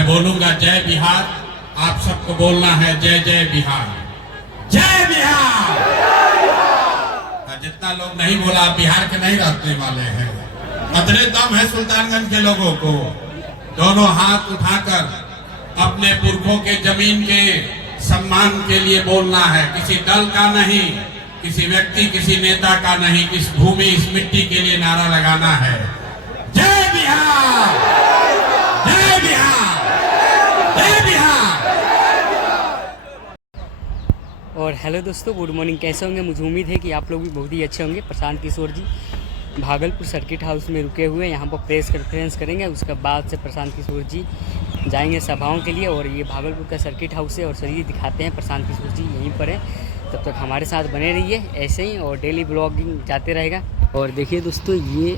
मैं बोलूंगा जय बिहार, आप सबको बोलना है जय जय बिहार, जय बिहार। जितना लोग नहीं बोला बिहार के नहीं रखने वाले हैं। कतरे दम है सुल्तानगंज के लोगों को दोनों हाथ उठाकर अपने पुरखों के जमीन के सम्मान के लिए बोलना है। किसी दल का नहीं, किसी व्यक्ति किसी नेता का नहीं, इस भूमि इस मिट्टी के लिए नारा लगाना है जय बिहार, जय बिहार, जय बिहार। और हेलो दोस्तों, गुड मॉर्निंग। कैसे होंगे? मुझे उम्मीद है कि आप लोग भी बहुत ही अच्छे होंगे। प्रशांत किशोर जी भागलपुर सर्किट हाउस में रुके हुए हैं, यहाँ पर प्रेस कॉन्फ्रेंस करेंगे। उसके बाद से प्रशांत किशोर जी जाएंगे सभाओं के लिए। और ये भागलपुर का सर्किट हाउस है और चलिए दिखाते हैं। प्रशांत किशोर जी यहीं पर है, तब तक हमारे साथ बने रहिए ऐसे ही, और डेली ब्लॉगिंग जाते रहेगा। और देखिए दोस्तों, ये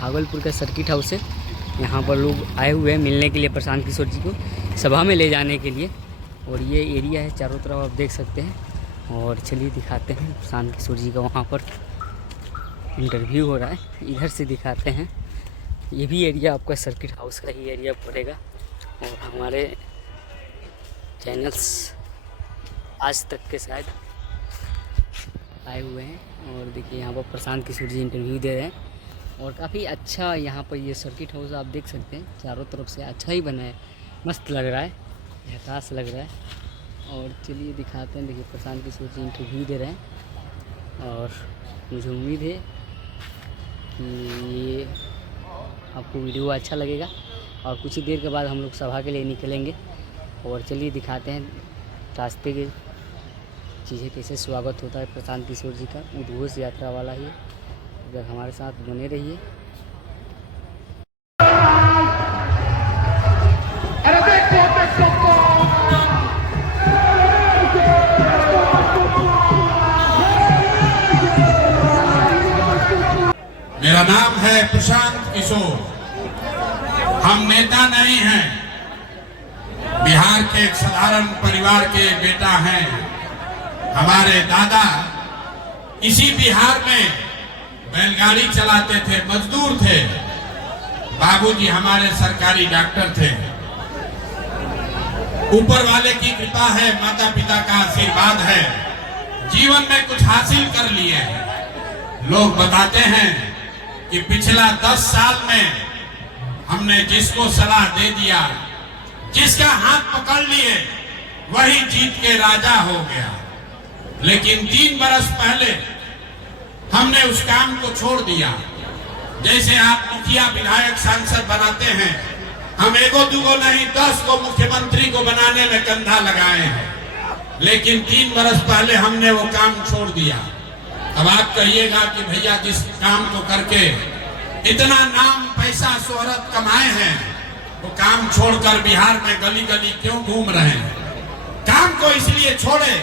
भागलपुर का सर्किट हाउस है। यहाँ पर लोग आए हुए हैं मिलने के लिए प्रशांत किशोर जी को सभा में ले जाने के लिए। और ये एरिया है चारों तरफ, आप देख सकते हैं। और चलिए दिखाते हैं प्रशांत किशोर जी का वहाँ पर इंटरव्यू हो रहा है, इधर से दिखाते हैं। ये भी एरिया आपका सर्किट हाउस का ही एरिया पड़ेगा। और हमारे चैनल्स आज तक के शायद आए हुए हैं। और देखिए यहाँ पर प्रशांत किशोर जी इंटरव्यू दे रहे हैं। और काफ़ी अच्छा यहाँ पर ये सर्किट हाउस आप देख सकते हैं, चारों तरफ से अच्छा ही बना है, मस्त लग रहा है, झकास लग रहा है। और चलिए दिखाते हैं। देखिए प्रशांत किशोर जी इंटरव्यू दे रहे हैं। और मुझे उम्मीद है कि ये आपको वीडियो अच्छा लगेगा। और कुछ ही देर के बाद हम लोग सभा के लिए निकलेंगे। और चलिए दिखाते हैं रास्ते के चीज़ें कैसे स्वागत होता है प्रशांत किशोर जी का, उद्घोष यात्रा वाला ही। अगर हमारे साथ बने रहिए। मेरा नाम है प्रशांत किशोर। हम नेता नहीं हैं, बिहार के एक साधारण परिवार के बेटा हैं। हमारे दादा इसी बिहार में बैलगाड़ी चलाते थे, मजदूर थे। बाबूजी हमारे सरकारी डॉक्टर थे। ऊपर वाले की कृपा है, माता पिता का आशीर्वाद है, जीवन में कुछ हासिल कर लिए हैं। लोग बताते हैं कि पिछला 10 साल में हमने जिसको सलाह दे दिया, जिसका हाथ पकड़ लिए, वही जीत के राजा हो गया। लेकिन 3 बरस पहले हमने उस काम को छोड़ दिया। जैसे आप मुखिया विधायक सांसद बनाते हैं, हम एगो दूगो नहीं 10 को मुख्यमंत्री को बनाने में कंधा लगाए हैं। लेकिन 3 बरस पहले हमने वो काम छोड़ दिया। अब आप कहिएगा कि भैया जिस काम को करके इतना नाम पैसा शोहरत कमाए हैं, वो काम छोड़कर बिहार में गली गली क्यों घूम रहे हैं? काम को इसलिए छोड़े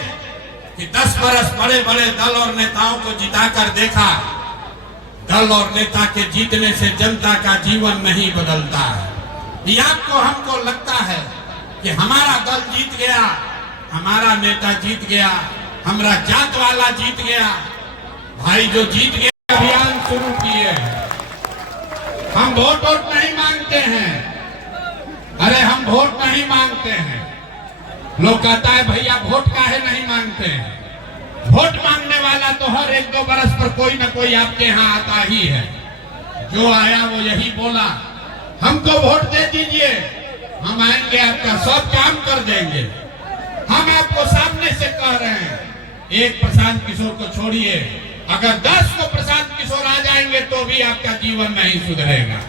कि 10 बरस बड़े बड़े दल और नेताओं को जिताकर देखा। दल और नेता के जीतने से जनता का जीवन नहीं बदलता है। ये आपको हमको लगता है कि हमारा दल जीत गया, हमारा नेता जीत गया, हमारा जात वाला जीत गया। भाई जो जीत गया अभियान शुरू किए। हम वोट नहीं मांगते हैं। अरे हम वोट नहीं मांगते हैं। लोग कहता है भैया वोट काहे नहीं मांगते हैं? वोट मांगने वाला तो हर 1-2 बरस पर कोई ना कोई आपके यहाँ आता ही है। जो आया वो यही बोला, हमको वोट दे दीजिए, हम आएंगे आपका सब काम कर देंगे। हम आपको सामने से कह रहे हैं, एक प्रशांत किशोर को छोड़िए, अगर 10 को प्रशांत किशोर आ जाएंगे तो भी आपका जीवन नहीं सुधरेगा।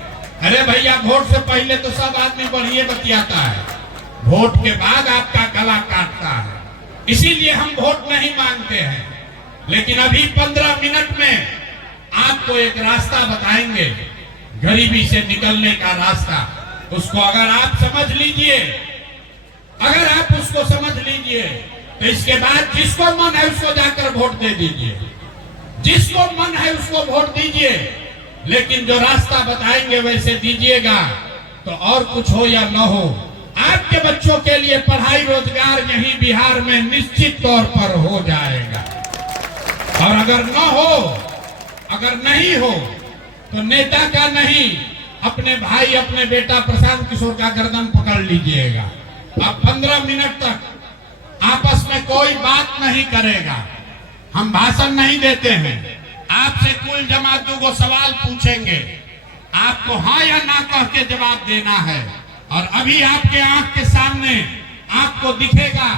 अरे भैया वोट से पहले तो सब आदमी बढ़िया बतियाता है, वोट के बाद आपका गला काटता है। इसीलिए हम वोट नहीं मांगते हैं। लेकिन अभी 15 मिनट में आपको एक रास्ता बताएंगे, गरीबी से निकलने का रास्ता। उसको अगर आप समझ लीजिए, अगर आप उसको समझ लीजिए, तो इसके बाद जिसको मन है उसको जाकर वोट दे दीजिए, जिसको मन है उसको वोट दीजिए। लेकिन जो रास्ता बताएंगे वैसे दीजिएगा, तो और कुछ हो या न हो, आपके बच्चों के लिए पढ़ाई रोजगार यही बिहार में निश्चित तौर पर हो जाएगा। और अगर न हो, अगर नहीं हो, तो नेता का नहीं, अपने भाई अपने बेटा प्रशांत किशोर का गर्दन पकड़ लीजिएगा। अब 15 मिनट तक आपस में कोई बात नहीं करेगा, हम भाषण नहीं देते हैं। आपसे कुल जमातों को सवाल पूछेंगे, आपको हाँ या ना कह के जवाब देना है। और अभी आपके आंख के सामने आपको दिखेगा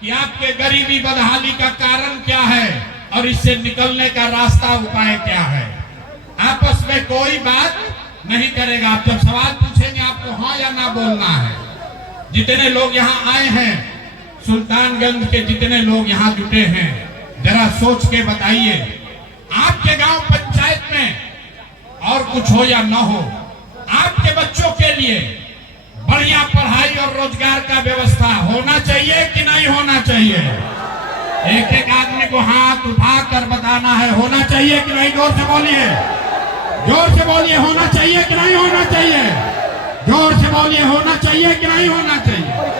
कि आपके गरीबी बदहाली का कारण क्या है और इससे निकलने का रास्ता उपाय क्या है। आपस में कोई बात नहीं करेगा। आप जब सवाल पूछेंगे आपको हाँ या ना बोलना है। जितने लोग यहाँ आए हैं, सुल्तानगंज के जितने लोग यहाँ जुटे हैं, जरा सोच के बताइए, आपके गांव पंचायत में और कुछ हो या न हो, आपके बच्चों के लिए बढ़िया पढ़ाई और रोजगार का व्यवस्था होना चाहिए कि नहीं होना चाहिए? एक एक आदमी को हाथ उठाकर बताना है, होना चाहिए कि नहीं? जोर से बोलिए, जोर से बोलिए, होना चाहिए कि नहीं होना चाहिए? जोर से बोलिए, होना चाहिए कि नहीं होना चाहिए?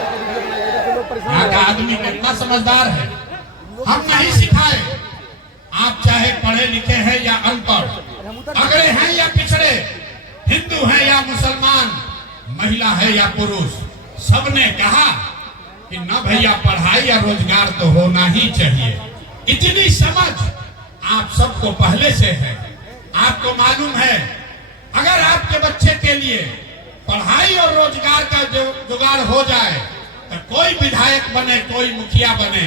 यहाँ का आदमी कितना समझदार है। हम नहीं सिखाए, आप चाहे पढ़े लिखे हैं या अनपढ़, अगड़े हैं या पिछड़े, हिंदू हैं या मुसलमान, महिला है या पुरुष, सबने कहा कि न भैया पढ़ाई या रोजगार तो होना ही चाहिए। इतनी समझ आप सबको पहले से है। आपको मालूम है, अगर आपके बच्चे के लिए पढ़ाई और रोजगार का जुगाड़ हो जाए तो कोई विधायक बने, कोई मुखिया बने,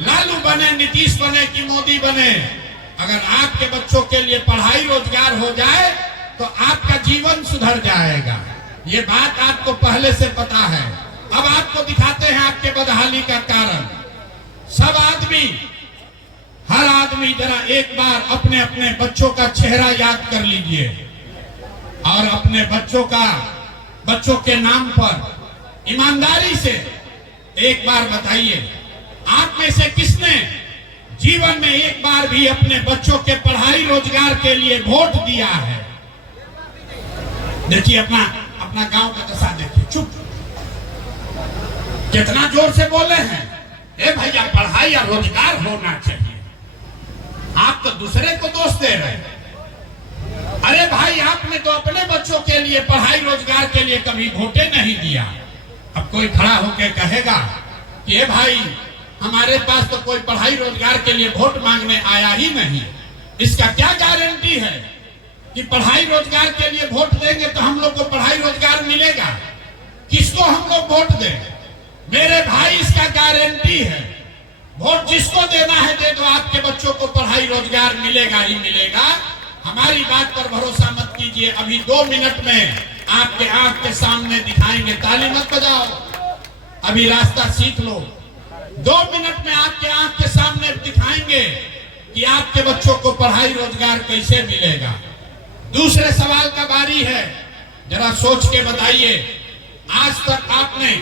लालू बने, नीतीश बने कि मोदी बने, अगर आपके बच्चों के लिए पढ़ाई रोजगार हो जाए तो आपका जीवन सुधर जाएगा। ये बात आपको पहले से पता है। अब आपको दिखाते हैं आपके बदहाली का कारण। सब आदमी, हर आदमी जरा एक बार अपने अपने बच्चों का चेहरा याद कर लीजिए और अपने बच्चों के नाम पर ईमानदारी से एक बार बताइए, आप में से किसने जीवन में एक बार भी अपने बच्चों के पढ़ाई रोजगार के लिए वोट दिया है? देखिए अपना गांव का दशा देखिए। चुप, कितना जोर से बोले हैं, ए भैया पढ़ाई या रोजगार होना चाहिए। आप तो दूसरे को दोष दे रहे हैं। अरे भाई, आपने तो अपने बच्चों के लिए पढ़ाई रोजगार के लिए कभी वोटे नहीं दिया। अब कोई खड़ा होकर कहेगा कि ए भाई, हमारे पास तो कोई पढ़ाई रोजगार के लिए वोट मांगने आया ही नहीं। इसका क्या गारंटी है कि पढ़ाई रोजगार के लिए वोट देंगे तो हम लोग को पढ़ाई रोजगार मिलेगा? किसको हम लोग वोट दें? मेरे भाई, इसका गारंटी है, वोट जिसको देना है दे दो, आपके बच्चों को पढ़ाई रोजगार मिलेगा ही मिलेगा। हमारी बात पर भरोसा मत कीजिए। अभी 2 मिनट में आपके आंख के सामने दिखाएंगे। ताली मत बजाओ, अभी रास्ता सीख लो। 2 मिनट में आपके आंख के सामने दिखाएंगे कि आपके बच्चों को पढ़ाई रोजगार कैसे मिलेगा। दूसरे सवाल का बारी है, जरा सोच के बताइए, आज तक आपने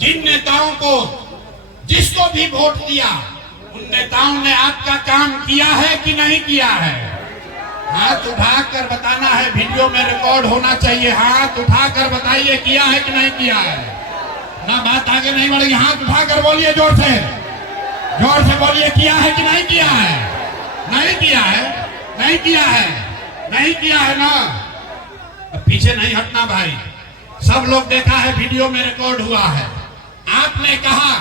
जिन नेताओं को, जिसको भी वोट दिया, उन नेताओं ने आपका काम किया है कि नहीं किया है? हाथ उठाकर बताना है, वीडियो में रिकॉर्ड होना चाहिए। हाथ उठाकर बताइए, किया है कि नहीं किया है? ना बात आगे नहीं बढ़ेगी। हाथ उठाकर बोलिए, जोर से बोलिए, किया है कि नहीं किया है? नहीं किया है, नहीं किया है, नहीं किया है ना? पीछे नहीं हटना भाई, सब लोग देखा है, वीडियो में रिकॉर्ड हुआ है। आपने कहा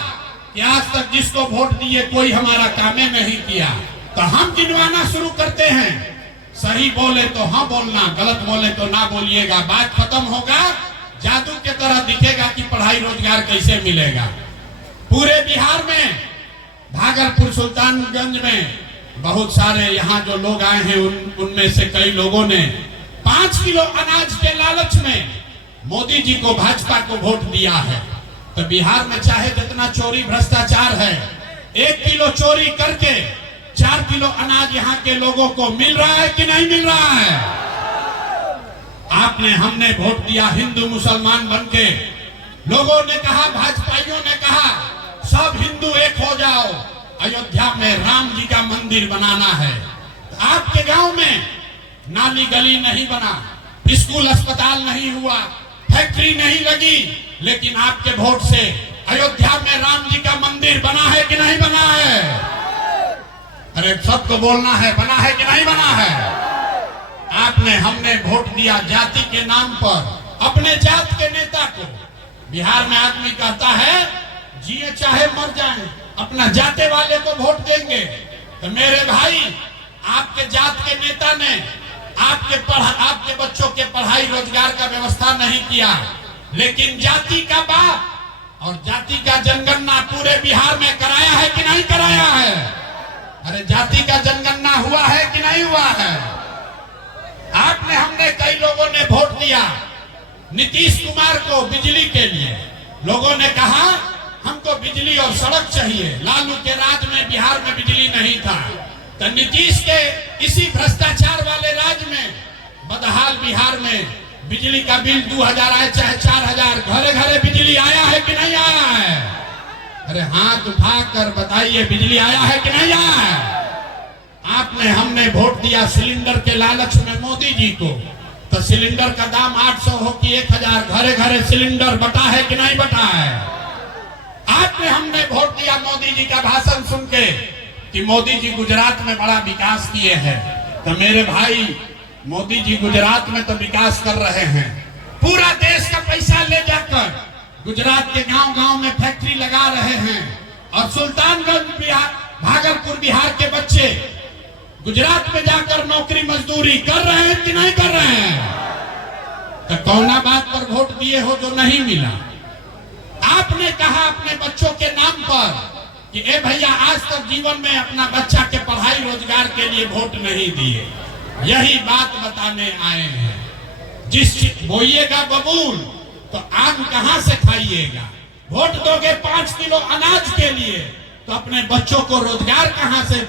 कि आज तक जिसको वोट दिए कोई हमारा कामे नहीं किया, तो हम गिनवाना शुरू करते हैं। सही बोले तो हाँ बोलना, गलत बोले तो ना बोलिएगा। बात खत्म होगा, जादू के तरह दिखेगा कि पढ़ाई रोजगार कैसे मिलेगा। पूरे बिहार में, भागलपुर सुल्तानगंज में बहुत सारे यहाँ जो लोग आए हैं, उनमें से कई लोगों ने 5 किलो अनाज के लालच में मोदी जी को, भाजपा को वोट दिया है। तो बिहार में चाहे जितना चोरी भ्रष्टाचार है, 1 किलो चोरी करके 4 किलो अनाज यहाँ के लोगों को मिल रहा है कि नहीं मिल रहा है? हमने वोट दिया हिंदू मुसलमान बनके। लोगों ने कहा, भाजपाइयों ने कहा, सब हिंदू एक हो जाओ, अयोध्या में राम जी का मंदिर बनाना है। तो आपके गांव में नाली गली नहीं बना, स्कूल अस्पताल नहीं हुआ, फैक्ट्री नहीं लगी, लेकिन आपके वोट से अयोध्या में राम जी का मंदिर बना है कि नहीं बना है? अरे सबको बोलना है, बना है कि नहीं बना है? आपने हमने वोट दिया जाति के नाम पर, अपने जात के नेता को। बिहार में आदमी कहता है जिए चाहे मर जाए अपना जाते वाले को वोट देंगे। तो मेरे भाई, आपके जात के नेता ने आपके बच्चों के पढ़ाई रोजगार का व्यवस्था नहीं किया, लेकिन जाति का बाप और जाति का जनगणना पूरे बिहार में कराया है कि नहीं कराया है? अरे जाति का जनगणना हुआ है कि नहीं हुआ है? आपने हमने कई लोगों ने वोट दिया नीतीश कुमार को बिजली के लिए। लोगों ने कहा हमको बिजली और सड़क चाहिए। लालू के राज में बिहार में बिजली नहीं था, तो नीतीश के इसी भ्रष्टाचार वाले राज में बदहाल बिहार में बिजली का बिल 2000 आए चाहे 4000, घरे घरे बिजली आया है कि नहीं आया है? अरे हाथ उठाकर बताइए, बिजली आया है कि नहीं आया है? आपने हमने वोट दिया सिलेंडर के लालच में मोदी जी को, तो सिलेंडर का दाम 800 हो कि 1000, घरे घरे सिलेंडर बटा है कि नहीं बटा है? आपने हमने वोट दिया मोदी जी का भाषण सुन के कि मोदी जी गुजरात में बड़ा विकास किए हैं। तो मेरे भाई, मोदी जी गुजरात में तो विकास कर रहे हैं, पूरा देश का पैसा ले जाकर गुजरात के गांव गांव में फैक्ट्री लगा रहे हैं, और सुल्तानगंज बिहार, भागलपुर बिहार के बच्चे गुजरात में जाकर नौकरी मजदूरी कर रहे हैं कि नहीं कर रहे हैं? तो कौना बात पर वोट दिए हो जो नहीं मिला? आपने कहा अपने बच्चों के नाम पर कि ए भैया, आज तक जीवन में अपना बच्चा के पढ़ाई रोजगार के लिए वोट नहीं दिए। यही बात बताने आए हैं। जिस बोइएगा बबूल तो आम कहां से खाइएगा? वोट दोगे 5 किलो अनाज के लिए, तो अपने बच्चों को रोजगार कहां से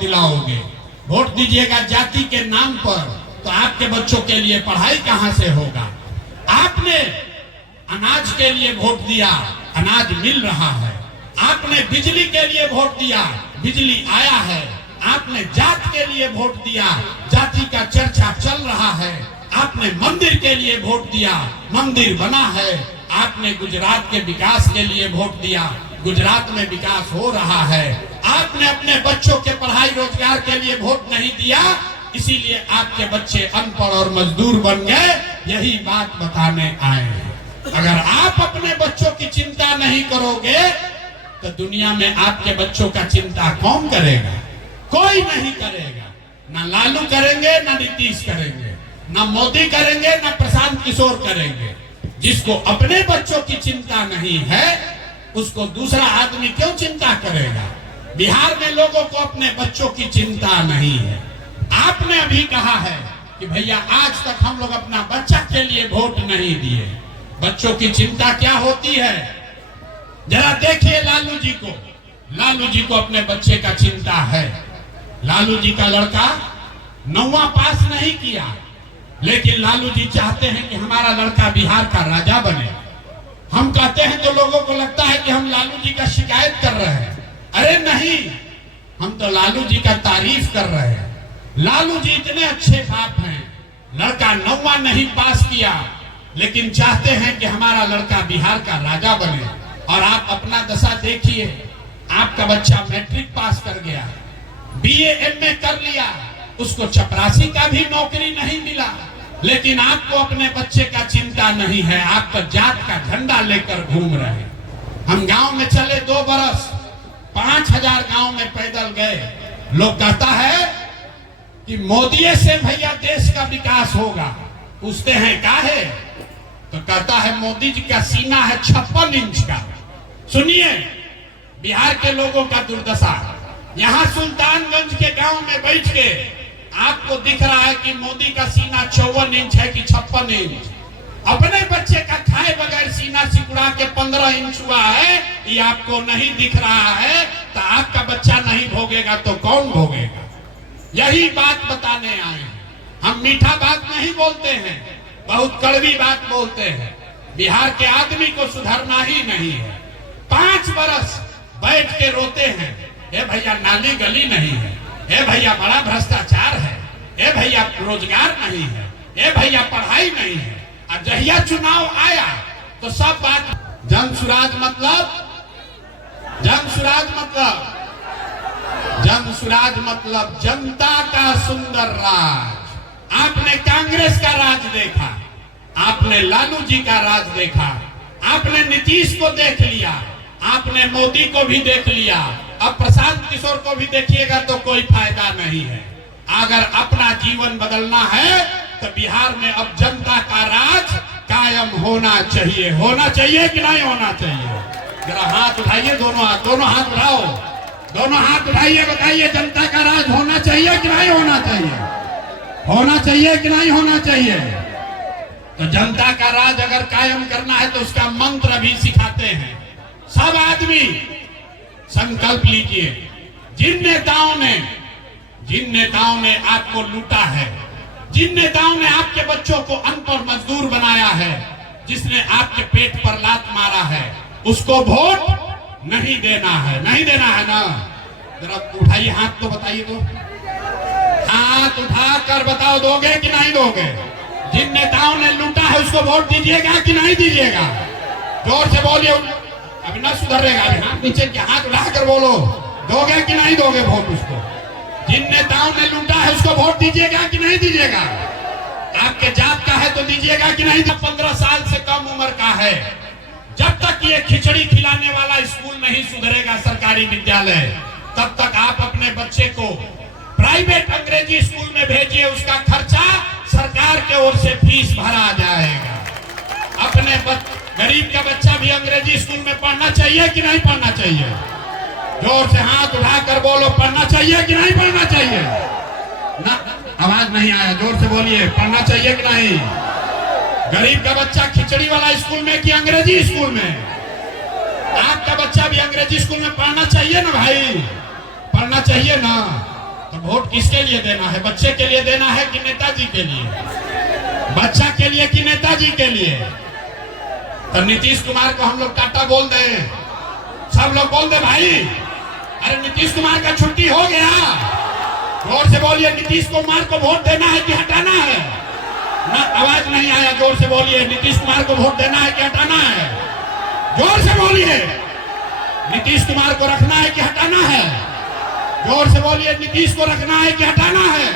दिलाओगे? वोट दीजिएगा जाति के नाम पर, तो आपके बच्चों के लिए पढ़ाई कहां से होगा? आपने अनाज के लिए वोट दिया, अनाज मिल रहा है। आपने बिजली के लिए वोट दिया, बिजली आया है। आपने जात के लिए वोट दिया, जाति का चर्चा चल रहा है। आपने मंदिर के लिए वोट दिया, मंदिर बना है। आपने गुजरात के विकास के लिए वोट दिया, गुजरात में विकास हो रहा है। आपने अपने बच्चों के पढ़ाई रोजगार के लिए वोट नहीं दिया, इसीलिए आपके बच्चे अनपढ़ और मजदूर बन गए। यही बात बताने आए हैं। अगर आप अपने बच्चों की चिंता नहीं करोगे, तो दुनिया में आपके बच्चों का चिंता कौन करेगा? कोई नहीं करेगा। ना लालू करेंगे, ना नीतीश करेंगे, ना मोदी करेंगे, ना प्रशांत किशोर करेंगे। जिसको अपने बच्चों की चिंता नहीं है, उसको दूसरा आदमी क्यों चिंता करेगा? बिहार में लोगों को अपने बच्चों की चिंता नहीं है। आपने अभी कहा है कि भैया, आज तक हम लोग अपना बच्चा के लिए वोट नहीं दिए। बच्चों की चिंता क्या होती है? जरा देखिए लालू जी को। लालू जी को अपने बच्चे का चिंता है। लालू जी का लड़का 9वां पास नहीं किया, लेकिन लालू जी चाहते हैं कि हमारा लड़का बिहार का राजा बने। हम कहते हैं तो लोगों को लगता है कि हम लालू जी का शिकायत कर रहे हैं। अरे नहीं, हम तो लालू जी का तारीफ कर रहे हैं। लालू जी इतने अच्छे बाप हैं। लड़का 9वां नहीं पास किया, लेकिन चाहते हैं कि हमारा लड़का बिहार का राजा बने। और आप अपना दशा देखिए, आपका बच्चा मैट्रिक पास कर गया, BA MA कर लिया, उसको चपरासी का भी नौकरी नहीं मिला, लेकिन आपको अपने बच्चे का चिंता नहीं है। आप तो जात का झंडा लेकर घूम रहे हैं। हम गांव में चले 2 बरस, 5000 गांव में पैदल गए। लोग कहता है कि मोदी से भैया देश का विकास होगा। पूछते हैं काहे? तो कहता है मोदी जी का सीना है 56 इंच का। सुनिए बिहार के लोगों का दुर्दशा। यहाँ सुल्तानगंज के गांव में बैठ के आपको दिख रहा है कि मोदी का सीना 54 इंच है कि 56 इंच। अपने बच्चे का खाए बगैर सीना सिकुड़ा के 15 इंच हुआ है, ये आपको नहीं दिख रहा है। तो आपका बच्चा नहीं भोगेगा तो कौन भोगेगा? यही बात बताने आए हैं। हम मीठा बात नहीं बोलते हैं, बहुत कड़वी बात बोलते हैं। बिहार के आदमी को सुधरना ही नहीं है। 5 बरस बैठ के रोते हैं, ए भैया नाली गली नहीं है, ए भैया बड़ा भ्रष्टाचार है, ए भैया रोजगार नहीं है, ए भैया पढ़ाई नहीं है। और जहिया चुनाव आया तो सब बात जन सुराज मतलब, जन सुराज मतलब, जन सुराज मतलब जनता का सुंदर राज। आपने कांग्रेस का राज देखा, आपने लालू जी का राज देखा, आपने नीतीश को देख लिया, आपने मोदी को भी देख लिया, अब प्रशांत किशोर को भी देखिएगा तो कोई फायदा नहीं है। अगर अपना जीवन बदलना है तो बिहार में अब जनता का राज कायम होना चाहिए। होना चाहिए कि नहीं होना चाहिए? जरा हाथ उठाइए, दोनों हाथ उठाओ, दोनों हाथ उठाइए, बताइए जनता का राज होना चाहिए कि नहीं होना चाहिए? होना चाहिए कि नहीं होना चाहिए? तो जनता का राज अगर कायम करना है तो उसका मंत्र भी सिखाते हैं। सब आदमी संकल्प लीजिए। जिन नेताओं ने आपको लूटा है, जिन नेताओं ने आपके बच्चों को अनपढ़ मजदूर बनाया है, जिसने आपके पेट पर लात मारा है, उसको वोट नहीं देना है। नहीं देना है ना? जरा उठाइए हाथ तो बताइए, तो हाथ उठाकर बताओ, दोगे कि नहीं दोगे? जिन नेताओं ने लूटा है उसको वोट दीजिएगा कि नहीं दीजिएगा? जोर से बोलिए, अभी ना सुधरेगा। अभी हाथ नीचे के हाथ उठाकर बोलो, दोगे कि नहीं दोगे वोट उसको? जिन नेताओं ने लूटा है उसको वोट दीजिएगा कि नहीं दीजिएगा? आपके जात का है तो दीजिएगा कि नहीं? 15 साल से कम उम्र का है, जब तक ये खिचड़ी खिलाने वाला स्कूल नहीं सुधरेगा, सरकारी विद्यालय, तब तक आप अपने बच्चे को प्राइवेट अंग्रेजी स्कूल में भेजिए। उसका खर्चा सरकार के ओर से फीस भरा जाएगा। अपने गरीब का बच्चा भी अंग्रेजी स्कूल में पढ़ना चाहिए कि नहीं पढ़ना चाहिए? जोर से हाथ उठाकर बोलो, पढ़ना चाहिए कि नहीं पढ़ना चाहिए? ना, आवाज नहीं आया, जोर से बोलिए, पढ़ना चाहिए कि नहीं? गरीब का बच्चा खिचड़ी वाला स्कूल में कि अंग्रेजी स्कूल में? आपका बच्चा भी अंग्रेजी स्कूल में पढ़ना चाहिए ना भाई? पढ़ना चाहिए ना? तो वोट किसके लिए देना है? बच्चे के लिए देना है कि नेताजी के लिए? बच्चा के लिए कि नेताजी के लिए? तो नीतीश कुमार को हम लोग टाटा बोल दें, सब लोग बोल दे भाई, अरे नीतीश कुमार का छुट्टी हो गया। जोर से बोलिए, नीतीश कुमार को वोट देना है कि हटाना है? ना, आवाज नहीं आया, जोर से बोलिए, नीतीश कुमार को वोट देना है कि हटाना है? जोर से बोलिए, नीतीश कुमार को रखना है कि हटाना है? जोर से बोलिए, नीतीश को रखना है कि हटाना है?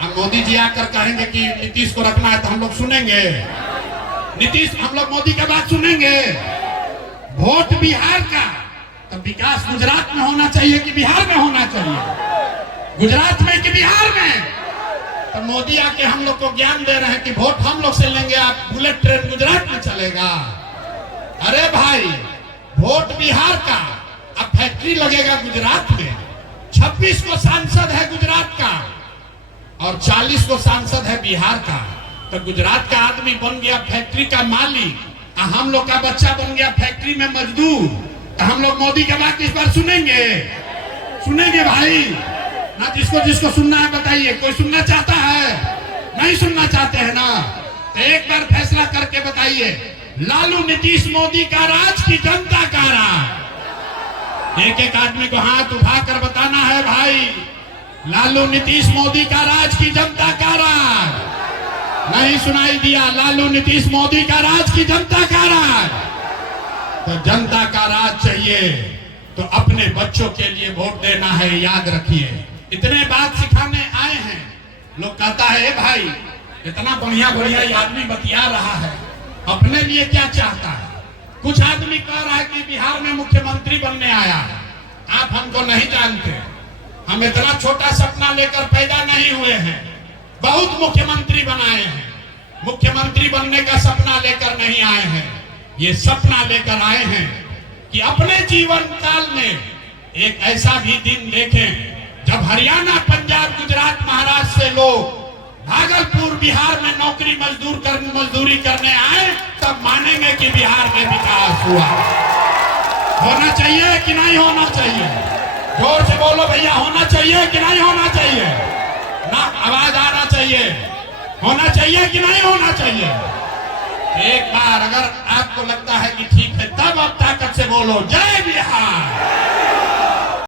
अब मोदी जी आकर कहेंगे कि नीतीश को रखना है तो हम लोग सुनेंगे? हम लोग मोदी का बात सुनेंगे? वोट बिहार का, तो विकास गुजरात में होना चाहिए कि बिहार में होना चाहिए? गुजरात में कि बिहार में? तो मोदी आके हम लोग को ज्ञान दे रहे हैं कि वोट हम लोग से लेंगे, आप बुलेट ट्रेन गुजरात में चलेगा। अरे भाई, वोट बिहार का, अब फैक्ट्री लगेगा गुजरात में। 26 को सांसद है गुजरात का और 40 को सांसद है बिहार का। तो गुजरात का आदमी बन गया फैक्ट्री का मालिक, हम लोग का बच्चा बन गया फैक्ट्री में मजदूर। तो हम लोग मोदी की बात इस बार सुनेंगे? सुनेंगे भाई ना? जिसको सुनना है बताइए। कोई सुनना चाहता है? नहीं सुनना चाहते हैं ना? तो एक बार फैसला करके बताइए, लालू नीतीश मोदी का राज की जनता का राज? एक एक आदमी को हाथ उठाकर बताना है भाई, लालू नीतीश मोदी का राज की जनता का राज? नहीं सुनाई दिया? लालू नीतीश मोदी का राज की जनता का राज? तो जनता का राज चाहिए तो अपने बच्चों के लिए वोट देना है, याद रखिए। इतने बात सिखाने आए हैं। लोग कहता है भाई इतना बढ़िया बढ़िया आदमी बतिया रहा है, अपने लिए क्या चाहता है? कुछ आदमी कह रहा है कि बिहार में मुख्यमंत्री बनने आया है। आप हमको नहीं जानते, हम इतना छोटा सपना लेकर पैदा नहीं हुए हैं। बहुत मुख्यमंत्री बनाए हैं, मुख्यमंत्री बनने का सपना लेकर नहीं आए हैं। ये सपना लेकर आए हैं कि अपने जीवन काल में एक ऐसा भी दिन देखें जब हरियाणा, पंजाब, गुजरात, महाराष्ट्र से लोग भागलपुर, बिहार में मजदूरी करने आए, तब मानेंगे कि बिहार में विकास हुआ। होना चाहिए कि नहीं होना चाहिए? जोर से बोलो भैया, होना चाहिए कि नहीं होना चाहिए? ना, आवाज आना चाहिए। होना चाहिए कि नहीं होना चाहिए? एक बार अगर आपको लगता है कि ठीक है, तब आप ताकत से बोलो, जय बिहार।